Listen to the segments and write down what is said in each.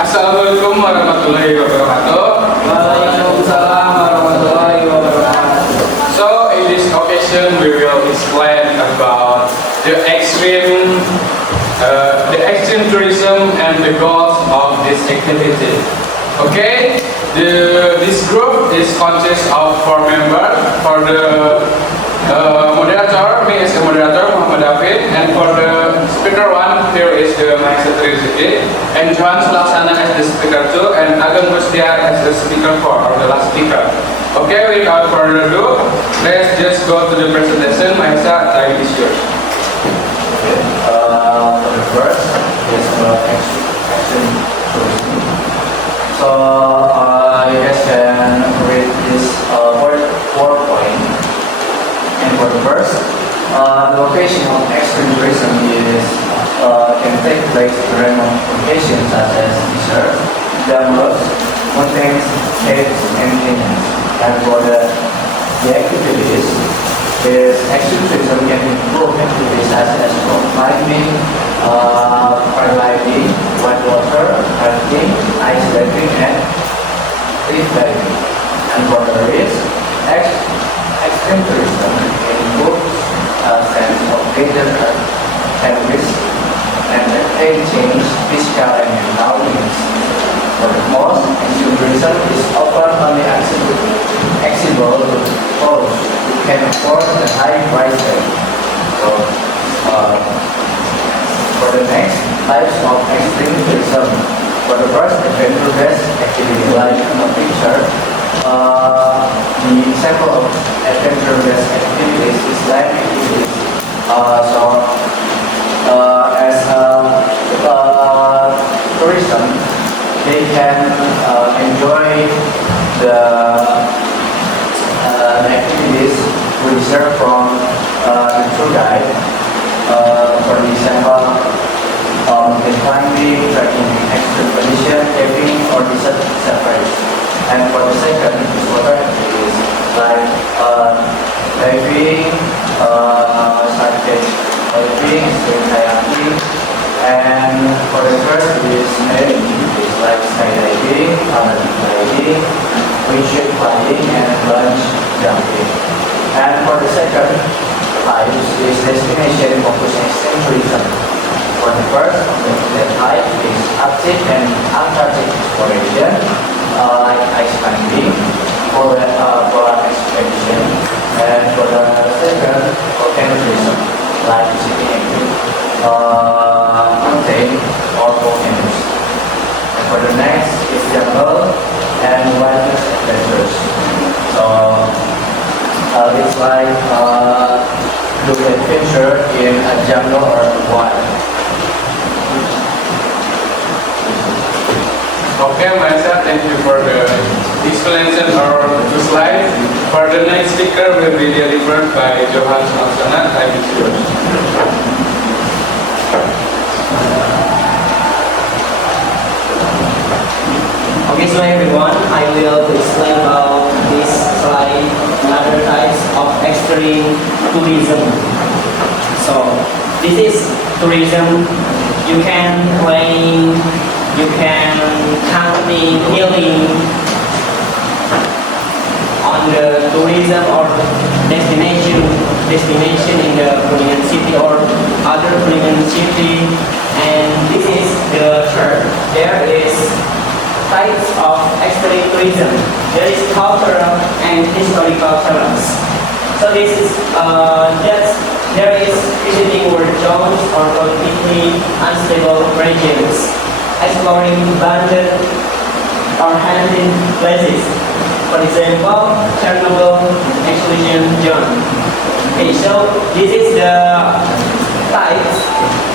Assalamualaikum warahmatullahi wabarakatuh. Waalaikumsalam warahmatullahi wabarakatuh. So in this occasion we will explain about the extreme tourism and the goals of this activity. Okay, this group is consists of 4 members. For the moderator, me is the moderator Muhammad David, and for the speaker one, here is the Maestro Rizky, and Johan Sulaksana as the speaker 2, and Ageng Mustiar as the speaker 4, or the last speaker. Okay, without further ado, let's just go to the presentation. Maestro, time is yours. For the first is extreme tourism. So you guys can read this PowerPoint. And for the first, the location of extreme tourism is can take place in remote locations such as desert, jungles, mountains, caves, and canyons. And for the activities, is extreme tourism can include activities such as rock climbing, paragliding, whitewater rafting, ice skating, and cliff diving. And for the risk, extreme tourism includes a sense of danger and risk, and they change physical and mental limits. For the most, extreme tourism is often only accessible to those who can afford the high price tag. So, for the next types of extreme tourism, for the first, adventure-based activity like a picture. The example of adventure-based activities is land activities. As tourism, they can enjoy the activities reserved from the tour guide. For example, mountain climbing, trekking in extreme condition, camping, or desert safaris. And for the second is water activities like diving, subject diving, extreme kayaking, and for the third is marine activities like skydiving, paragliding, windshield flying, and bungee jumping. And for the second type is destination focused extreme tourism. For the first, the type is Arctic and Antarctic exploration, like ice climbing, polar expedition, and for the second, volcano tourism, like visiting mountain or volcanoes. And for the next is jungle and wilderness adventures. So it's like do adventure in a jungle or wild. Okay, Maestro, thank you for the explanation or the slide. For the next speaker will be delivered by Johan Sulaksana. Time is yours. Okay, so everyone, I will explain about this slide and other types of extreme tourism. So, this is tourism. You can play, you can camping, healing on the tourism or destination in the Kuningan city or other Kuningan city. And this is the church. There is types of extreme tourism. There is cultural and historical tours. So this is there is visiting word zones or politically unstable regions, exploring abandoned or abandoned places. For example, Chernobyl exclusion zone. Okay, so this is the types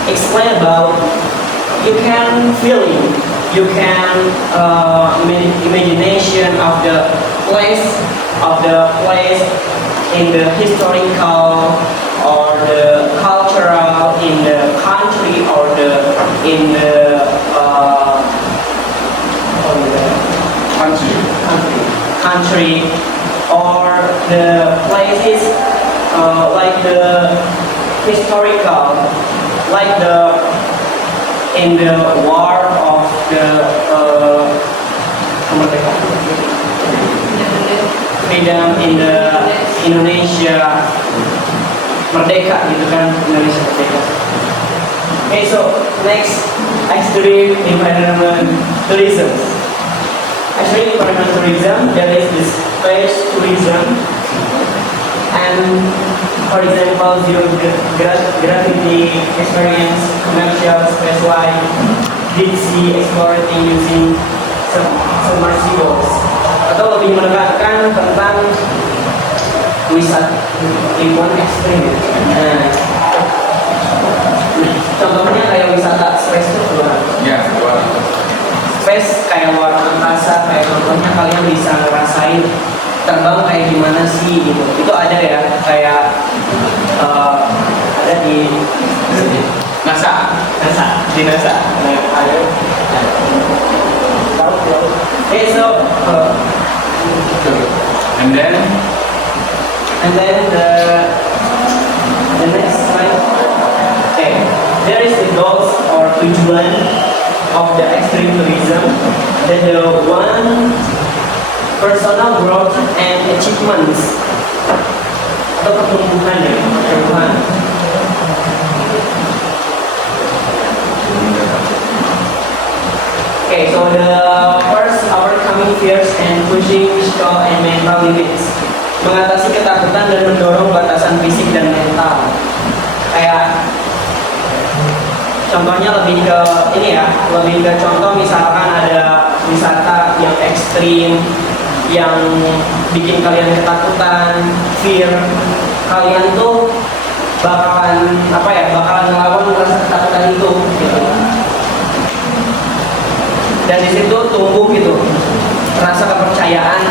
explain about you can feeling. You can imagination of the place in the historical or the cultural in the country or in the country or the places like the historical, like the in the war of the freedom in the Indonesia merdeka gitu kan, Indonesia merdeka. Okay, so next, extreme environment tourism. Extreme environment tourism, there is this space tourism, and for example, geography experience, commercial, spacewide, deep sea exploring using submersibles, atau lebih menekankan tentang wisata lingkungan ekstrim. Nah, contohnya kayak wisata space itu luar. Ya, luar. Space kayak luar angkasa, kayak contohnya kalian bisa ngerasain terbang kayak gimana sih gitu. Itu ada ya, kayak ada di NASA. di NASA. Nah, ada. Okay, so And then the next slide. Okay, there is the goals or tujuan of the extreme tourism. Then the one personal growth and achievements atau pertumbuhan ya, pertumbuhan. Okay, so the first overcoming fears and pushing physical and mental limits. Mengatasi ketakutan dan mendorong batasan fisik dan mental. Kayak contohnya lebih ke ini ya, lebih ke contoh misalkan ada wisata yang ekstrim yang bikin kalian ketakutan, fear, kalian tuh bakalan bakalan ngelawan rasa ketakutan itu gitu. Dan di situ tumbuh gitu rasa kepercayaan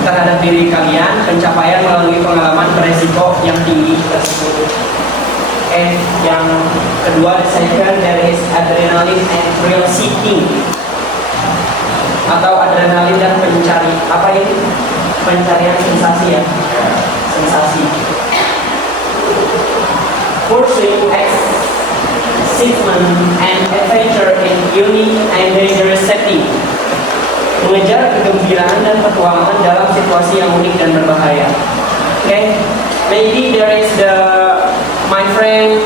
terhadap diri kalian, pencapaian melalui pengalaman beresiko yang tinggi tersebut. Yang kedua, the second, there is adrenaline and thrill seeking, atau adrenalin dan pencarian sensasi ya, sensasi. Pursuing excitement and adventure in unique and dangerous setting. Mengejar kegembiraan dan petualangan dalam situasi yang unik dan berbahaya. Okay, maybe there is my friend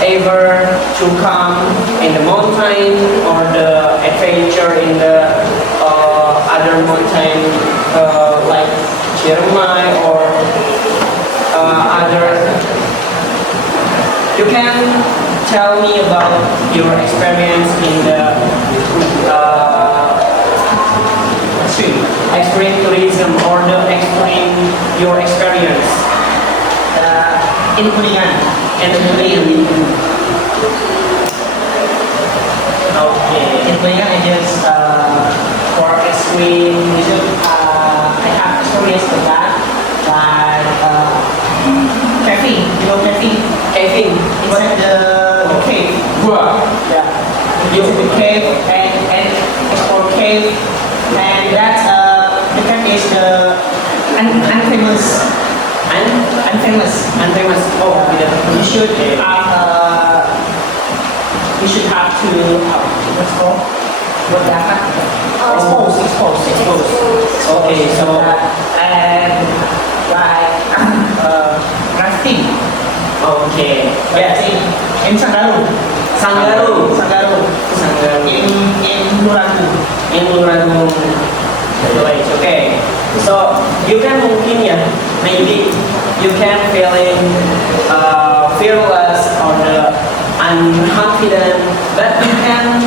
ever to come in the mountain or the adventure in the other mountain like Ciremai or other. You can tell me about your experience in the extreme tourism or your experience in Kuningan and the Kuningan. Okay, in Kuningan I just for extreme tourism I have experience with that, like camping. You know camping? Camping inside the cave. Gua. Yeah, visit the cave and explore cave, and that's the camp is the unfamous. Oh, yeah. You should have to what's called what that expose. Okay, so and like rafting. Okay. Yes, in Sanggaru. In Nuragu. Okay. So you can mungkin ya, maybe you can feeling fearless or the unconfident, but you can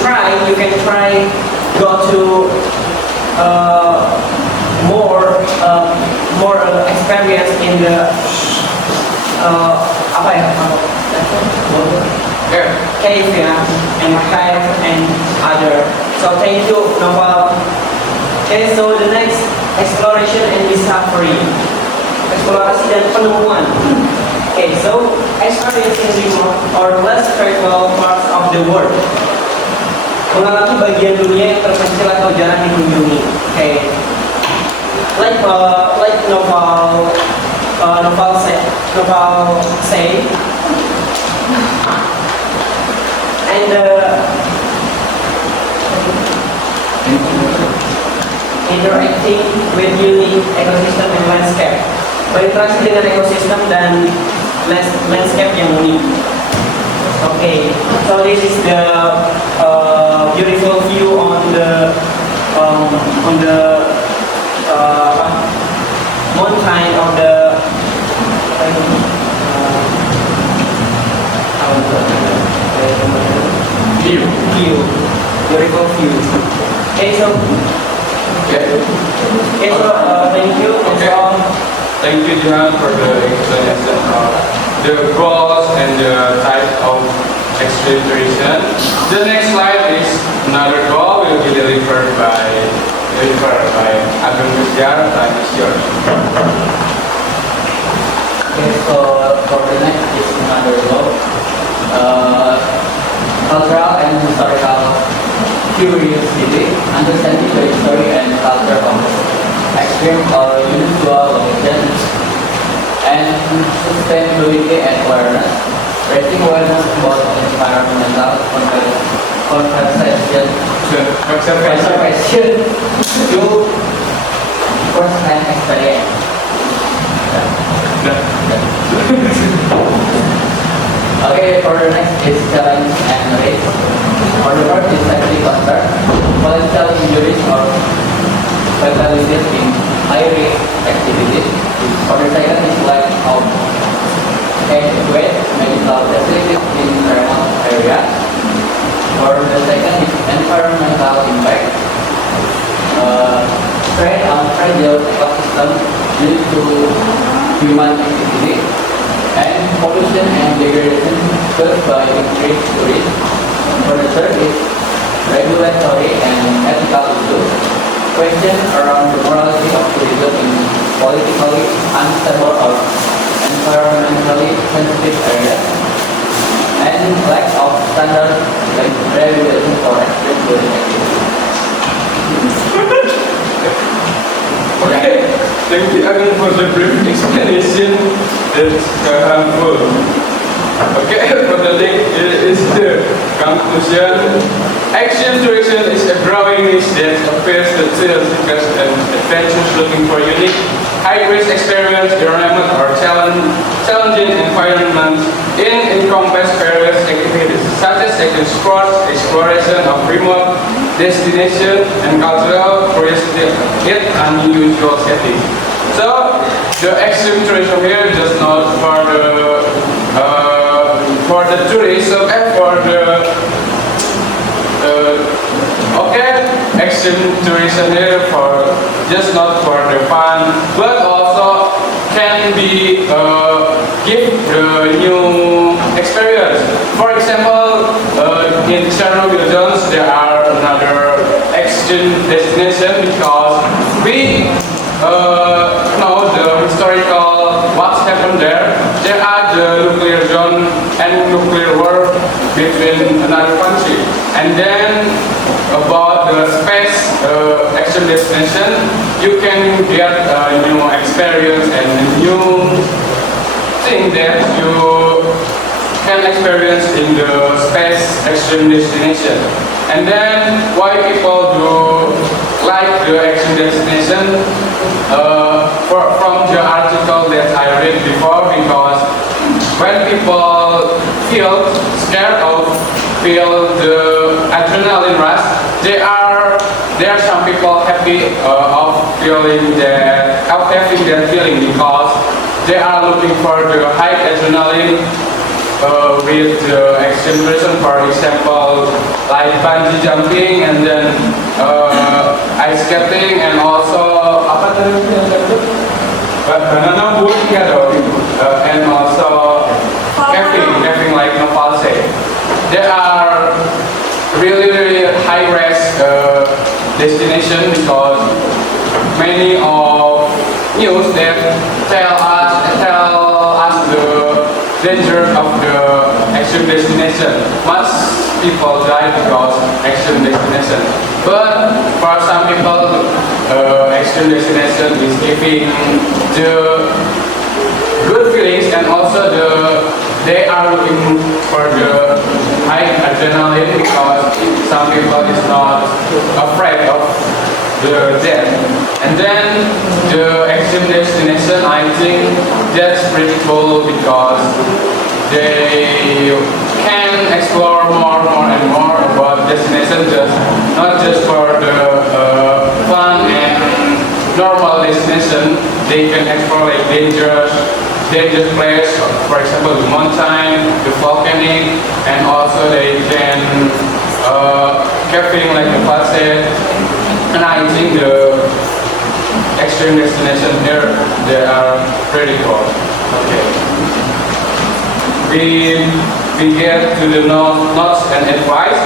try go to more experience in the cave ya, and cave and other. So thank you, Noval. Okay, so the next, exploration and discovery. Eksplorasi dan penemuan. Okay, so experiencing more or less traveled parts of the world. Mengalami bagian dunia yang terpencil atau jarang dikunjungi. Okay, like Noval say, and interacting with unique ecosystem and landscape. Berinteraksi dengan ekosistem dan landscape yang unik. Okay, so this is the beautiful view on the mountain of the view. Beautiful view. Okay, so thank you. Okay. Thank you, Jihan, for the explanation of the goals and the type of extreme tourism. The next slide is another goal will be delivered by Agung Rizkyar. Time is yours. Okay, so for the next is another goal. Cultural and historical curiosity, understanding the history and culture of extreme or unusual locations, and sustainability and awareness, raising awareness about environmental conservation through first-hand experience. Okay, for the next is challenge and risk. For the first is safety concern, potential injuries or fatalities in high-risk activities. For the second is lack of adequate medical facilities in remote areas. For the second is environmental impact. Strain on fragile ecosystem due to human activity, and pollution and degradation caused by increased tourism. For the third is regulatory and ethical issues. Question around the morality of tourism in politically unstable or environmentally sensitive areas, and lack of standard regulation for extreme tourism activities. Okay, thank you again for the brief explanation. It's helpful. Okay, for the link is the conclusion. Action tourism is a growing niche that appeals to thrill seekers and adventurers looking for unique, high-risk experience, environment, or challenging environments in encompass various activities such as sports, exploration of remote destination, and cultural curiosity in unusual settings. So, the extreme tourism here is just not for the tourism and for the extreme tourism here for just not for the fun, but also can be give the new experience. For example, in Chernobyl zones there are another extreme destination because we know the historical what's happened there. There are the nuclear zone and nuclear war between another country, and then about the space extreme destination, you can get a new experience and a new thing that you can experience in the space extreme destination. And then why people do like the extreme destination from the article that I read before, because when people feel scared or feel the adrenaline rush, there are some people happy of feeling that having that feeling because they are looking for the high adrenaline with the extreme tourism, for example, like bungee jumping and then ice skating and also apa tadi yang satu? Banana boat and also camping like Nepal say. There are really high risk destination because many of news that tell us the danger of the extreme destination. Most people die because extreme destination. But for some people, extreme destination is giving the good feelings, and also they are looking for the high adrenaline because some people is not afraid of the death. And then the extreme destination, I think that's pretty cool because they can explore more and more about destination, not just for the fun and normal destination. They can explore like dangerous place, for example the mountain, the volcanic, and also they can camping like the Passet. And I think the extreme destination here, they are pretty cool. Okay. We get to the notes and advice.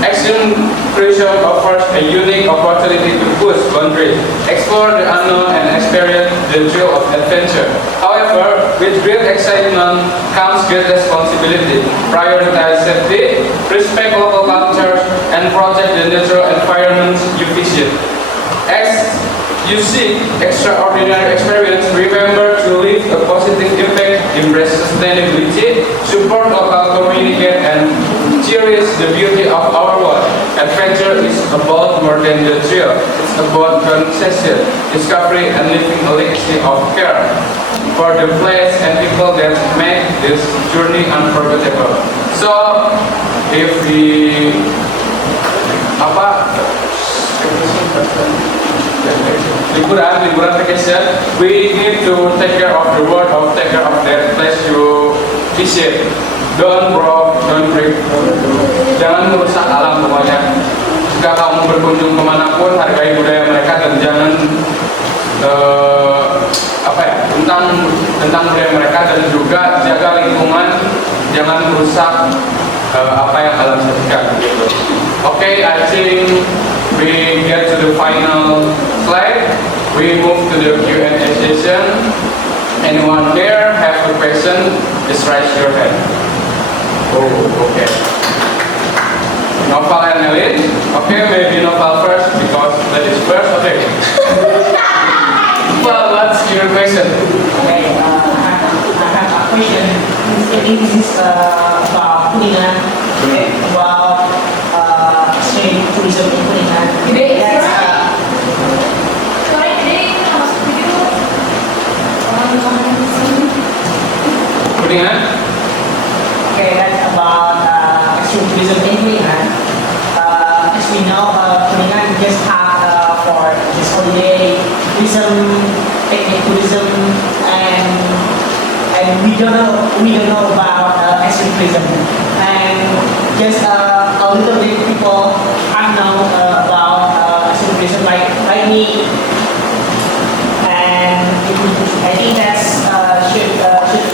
Extreme tourism offers a unique opportunity to push boundaries, explore the unknown and experience the thrill of adventure. However, with great excitement comes great responsibility. Prioritize safety, respect local cultures, and protect the natural environment you visit. As you seek extraordinary experience, remember to leave a positive impact, embrace sustainability, support local community, and cherish the beauty of our world. Adventure is about more than the thrill. It's about conversation, discovery, and living a legacy of care for the place and people that make this journey unforgettable. So, if we liburan vacation, we need to take care of the world, or take care of that place you visit. Don't break, jangan merusak alam pokoknya. Jika kamu berkunjung kemanapun, hargai budaya mereka dan jangan tentang budaya mereka, dan juga jaga lingkungan, jangan merusak apa yang alam sajikan. Okay, I think we get to the final slide. We move to the Q&A session. Anyone there have a question? Just raise your hand. Oh, okay. Noval and Elin. Okay, maybe Noval first because ladies first. Okay. Well, what's your question? Okay, I have a question. This is about Kuningan, about extreme tourism in Kuningan. Yes, Kuningan? okay, that's about extreme tourism in Kuningan. As we know, Kuningan just have for this holiday tourism, picnic tourism, and we don't know about extreme tourism, and just a little bit people unknown about extreme tourism like me, and I think that's should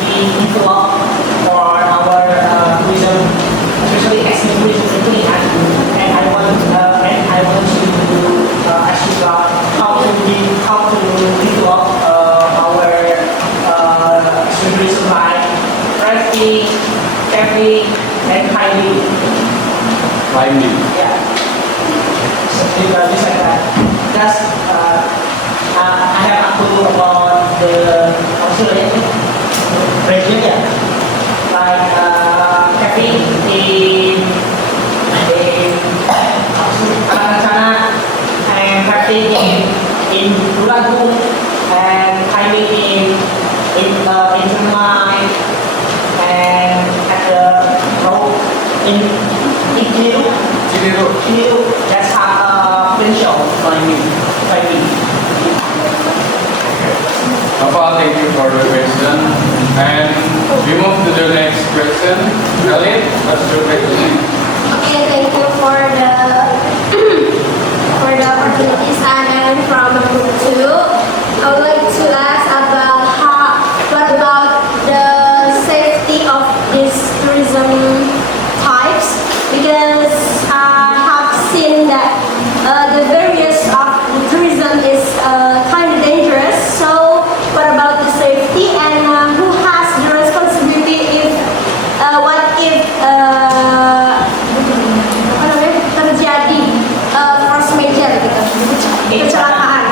be developed for our tourism, especially extreme tourism in Kuningan. And I want to ask you about how to develop our extreme tourism like rafting, camping, and hiking. Climbing. Yeah. Something just like that. That's I have a clue about the Australian region, yeah. Like camping in Aranacana, and rafting in Bulagung, and hiking in Cermai, and at the road in Kiniru. That's how potential climbing. Noval, thank you for the question. And we move to the next question. Elin, what's your question? Okay, thank you for the opportunities. I'm Ellen from group 2. I would like to ask about what about the safety of these tourism types, because I have seen that the various of the tourism is kind of dangerous. So what about the safety, and who has the responsibility if what if terjadi force major gitu, kecelakaan?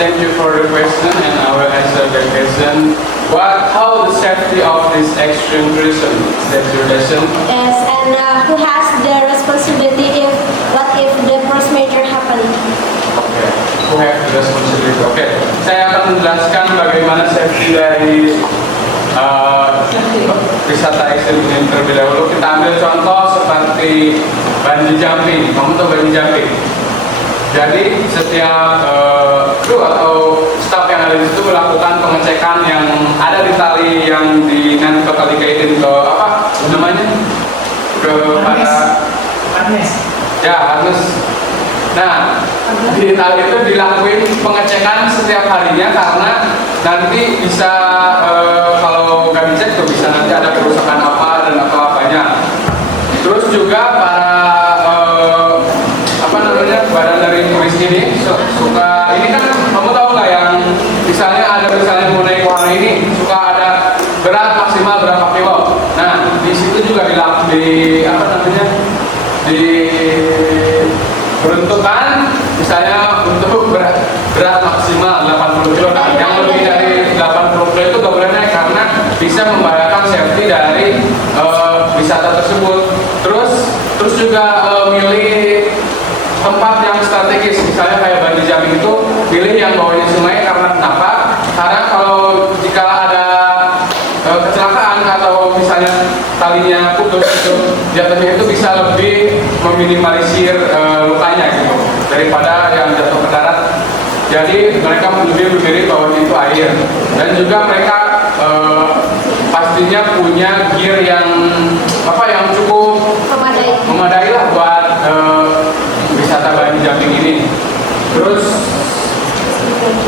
thank you for the question, and I will answer the question. How the safety of this extreme tourism? Is that your question? Yes, and who has the responsibility what if the force major happen? Oke, who have the responsibility? Oke, saya akan menjelaskan bagaimana safety dari wisata ekstrim ini terlebih dahulu. Kita ambil contoh seperti bungee jumping. Kamu tahu bungee jumping? Jadi setiap kru atau staff yang ada di situ melakukan pengecekan yang ada di tali yang nanti bakal dikaitin ke apa namanya, kepada Harness. ya harus. Nah, di tali itu dilakuin pengecekan setiap harinya karena nanti bisa kalau nggak dicek tuh bisa nanti ada kerusakan apa dan apa-apanya. Terus juga para badan dari turis ini suka ini kan kamu tahu nggak yang misalnya mengenai wahana ini suka ada berat maksimal berapa kilo. Nah di situ juga diperuntukkan misalnya untuk berat maksimal 80 kilo. Nah, yang lebih dari 80 kilo itu nggak boleh naik karena bisa membahayakan safety dari wisata tersebut. Terus juga milih tempat yang strategis, misalnya kayak bungee jumping itu pilih yang bawahnya sungai karena kenapa? Karena kalau jika ada kecelakaan atau misalnya talinya putus itu jatuhnya itu bisa lebih meminimalisir lukanya gitu daripada yang jatuh ke darat. Jadi mereka lebih memilih bawahnya itu air dan juga mereka pastinya punya gear yang cukup memadai lah buat wisata bungee jumping ini. Terus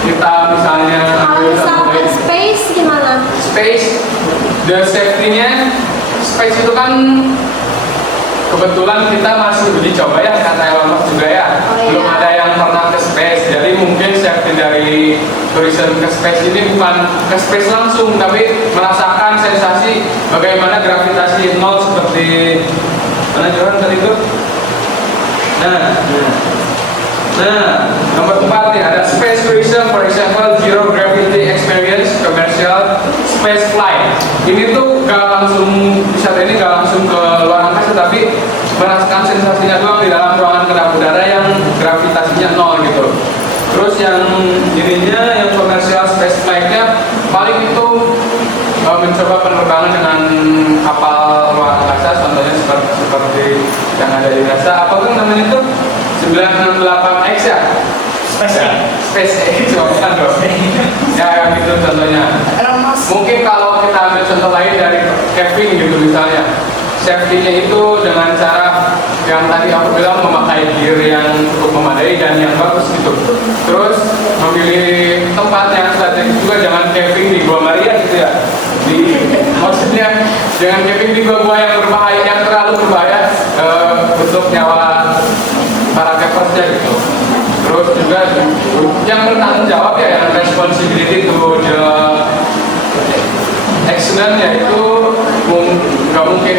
kita misalnya ambil Kalau space gimana? space, the safety-nya space itu kan kebetulan kita masih uji coba ya kata Elon Musk juga ya. Oh, iya. Belum ada yang pernah ke space, jadi mungkin safety dari tourism ke space ini bukan ke space langsung tapi merasakan sensasi bagaimana gravitasi nol seperti mana Johan tadi itu. Nah, nomor 4 nih ada space tourism, for example zero gravity experience, commercial space flight. Ini tuh gak langsung wisata ini gak langsung ke luar angkasa tapi merasakan sensasinya doang di dalam ruangan kedap udara yang gravitasinya nol gitu. Terus yang ininya yang commercial space flightnya paling itu mencoba penerbangan dengan kapal luar angkasa, contohnya seperti yang ada di NASA. Apa tuh namanya itu? 968X ya? SpaceX bukan dong. Ya yang itu contohnya. Mungkin kalau kita ambil contoh lain dari Kevin gitu misalnya, safety-nya itu dengan cara yang tadi aku bilang memakai gear yang cukup memadai dan yang bagus gitu. Terus memilih tempat yang strategis juga, jangan camping di Gua Maria gitu ya. Maksudnya jangan camping di gua yang berbahaya, yang terlalu berbahaya untuk nyawa para campersnya gitu. Terus juga yang bertanggung jawab ya, yang responsibility to the accident yaitu nggak mungkin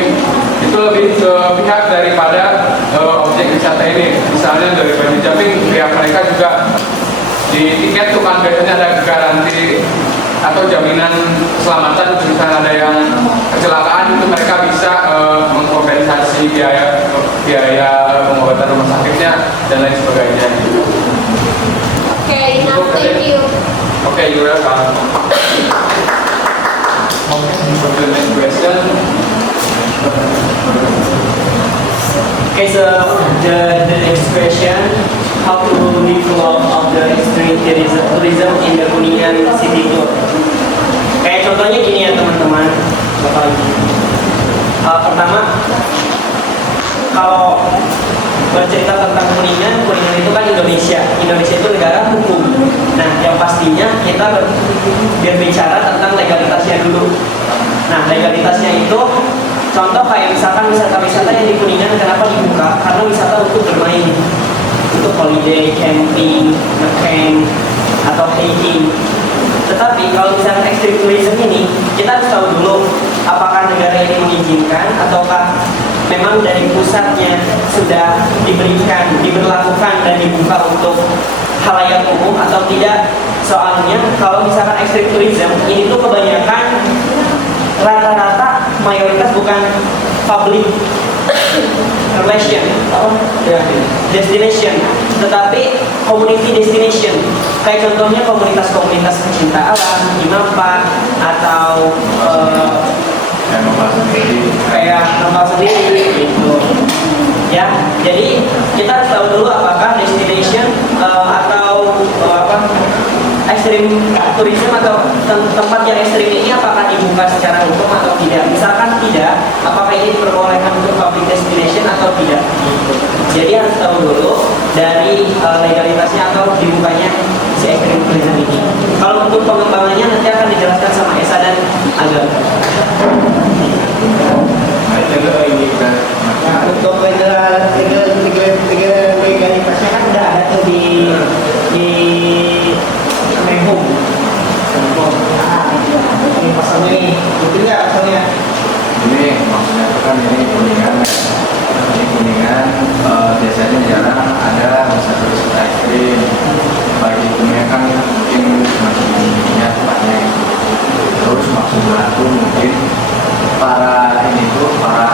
itu lebih ke pihak daripada objek wisata ini. Misalnya dari bungee jumping, pihak mereka juga di tiket tuh kan biasanya ada garansi atau jaminan keselamatan. Misalnya ada yang kecelakaan itu mereka bisa mengkompensasi biaya pengobatan rumah sakitnya dan lain sebagainya. Okay, now thank you. Okay, you're welcome. Okay, for the next question. Okay, so the next question, how to develop of the extreme tourism in the Kuningan City Tour. Kayak contohnya gini ya teman-teman, bakal gini. Pertama, kalau bercerita tentang Kuningan itu kan Indonesia itu negara hukum. Nah, yang pastinya kita berbicara tentang legalitasnya dulu. Nah, legalitasnya itu contoh kayak misalkan wisata-wisata yang di Kuningan kenapa dibuka? Karena wisata untuk bermain, untuk holiday, camping, ngecamp, atau hiking. Tetapi kalau misalkan extreme tourism ini, kita harus tahu dulu apakah negara ini mengizinkan ataukah memang dari pusatnya sudah diberlakukan dan dibuka untuk halayak umum atau tidak. Soalnya kalau misalkan ekstrim tourism ini tuh kebanyakan rata-rata mayoritas bukan public relation destination, tetapi community destination. Kayak contohnya komunitas-komunitas pecinta alam di Mampak atau kayak lokal sendiri gitu. Ya, jadi kita harus tahu dulu apakah destination atau ekstrim tourism atau tempat yang ekstrim ini apakah dibuka secara hukum atau tidak. Misalkan tidak, apakah ini diperbolehkan untuk public destination atau tidak. Jadi harus tahu dulu dari legalitasnya atau dibukanya si ekstrim tourism ini. Kalau untuk pengembangannya nanti akan dijelaskan sama Esa dan Agam. Nah, untuk legalitasnya kan udah ada tuh di Menhub. Nah, ini pasangnya nih, betul nggak pasangnya? Ini maksudnya itu kan ini kuningan. Ini kuningan biasanya jarang ada wisata wisata ekstrim. Bagi kuningan kan mungkin masih ininya tempatnya. Terus maksudnya itu mungkin para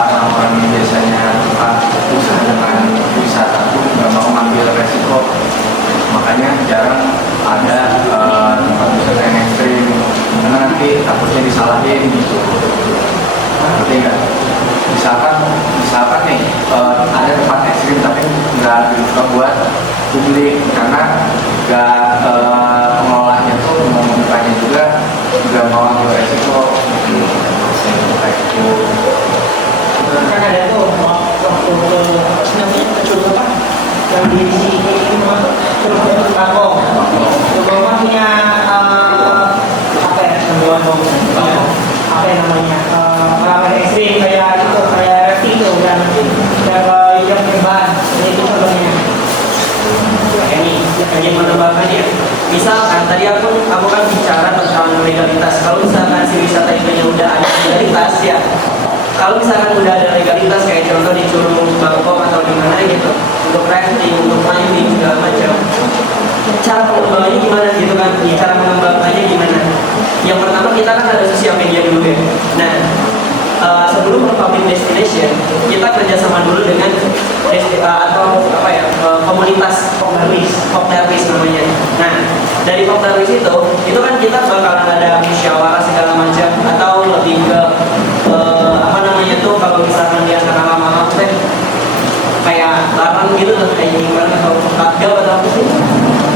orang-orang yang biasanya usaha dengan wisata tuh nggak mau ngambil resiko, makanya jarang ada tempat wisata yang ekstrim karena nanti takutnya disalahin gitu. Ngerti nggak? Misalkan nih ada tempat ekstrim tapi nggak dibuka buat publik karena nggak pengelolanya tuh mau membukanya juga nggak mau ambil resiko. Kan ada tuh waktu namanya Curug apa yang di sini Curug Bangkok. Curug Bangkok punya apa ya namanya pengalaman ekstrim kayak itu kayak rafting tuh dan yang terbang itu contohnya. Ini menambahkannya. Misalkan tadi aku kan bicara tentang legalitas. Kalau misalkan si wisata itu udah ada legalitas ya. Kalau misalkan udah ada legalitas kayak contoh di Curug Bangkok atau di mana gitu, untuk rafting, untuk climbing segala macam. Cara pengembangannya gimana gitu kan? Cara mengembangkannya gimana? Yang pertama kita kan ada sosial media dulu ya. Nah, sebelum ke public destination, kita kerjasama dulu dengan komunitas Popdarwis namanya. Nah, dari Popdarwis itu kan kita bakalan ada musyawarah segala macam atau lebih ke kalau misalkan dia anak lama-lama kayak larang gitu tuh kayak gimana atau latgab atau apa sih?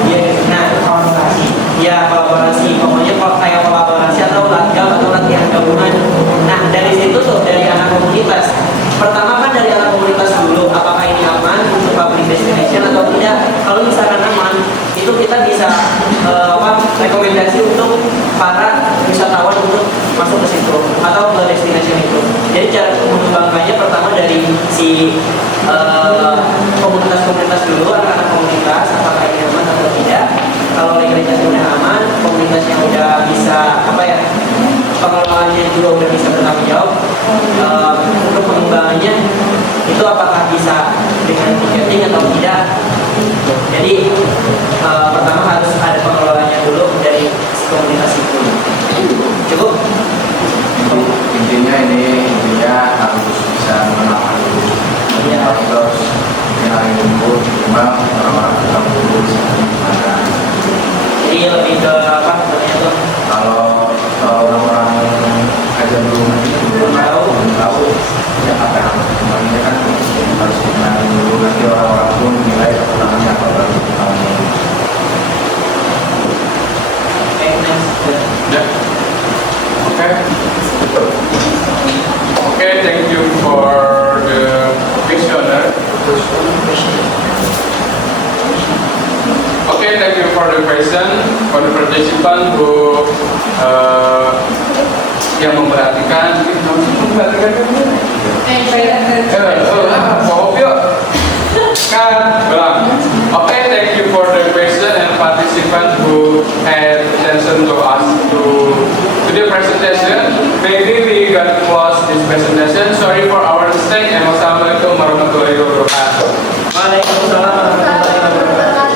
Iya, nah kolaborasi. Ya kolaborasi, pokoknya kayak kolaborasi atau latgab atau latihan gabungan. Nah dari situ tuh dari anak komunitas. Pertama kan dari anak komunitas dulu, apakah ini aman untuk public destination atau tidak? Kalau misalkan aman, itu kita bisa rekomendasi untuk para wisatawan untuk masuk ke situ atau ke destination itu. Jadi cara mengembangkannya pertama dari si komunitas-komunitas dulu, anak-anak komunitas, apakah ini aman atau tidak. Kalau legalitasnya udah aman, komunitasnya udah bisa pengelolaannya juga udah bisa bertanggung jawab. Untuk pengembangannya itu apakah bisa dengan tiketing atau tidak. Jadi pertama harus ada pengelolaannya dulu dari si komunitas itu. Cukup? Intinya harus bisa mengenalkan dulu. Terus kenalin dulu gimana orang-orang kita dulu gimana. Jadi lebih ke apa namanya tuh? Kalau orang-orang aja belum tahu ya apa yang harus kembalinya kan harus kenalin dulu, nanti orang-orang pun menilai kekurangannya apa baru kekurangannya. Okay, thank you for the questioner. Okay, thank you for the question, for the participant who yang memperhatikan Okay, thank you for the question and participant who had attention to us to the presentation. Maybe we got close this presentation. Sorry for our mistake. And wassalamualaikum warahmatullahi wabarakatuh. Waalaikumsalam warahmatullahi wabarakatuh.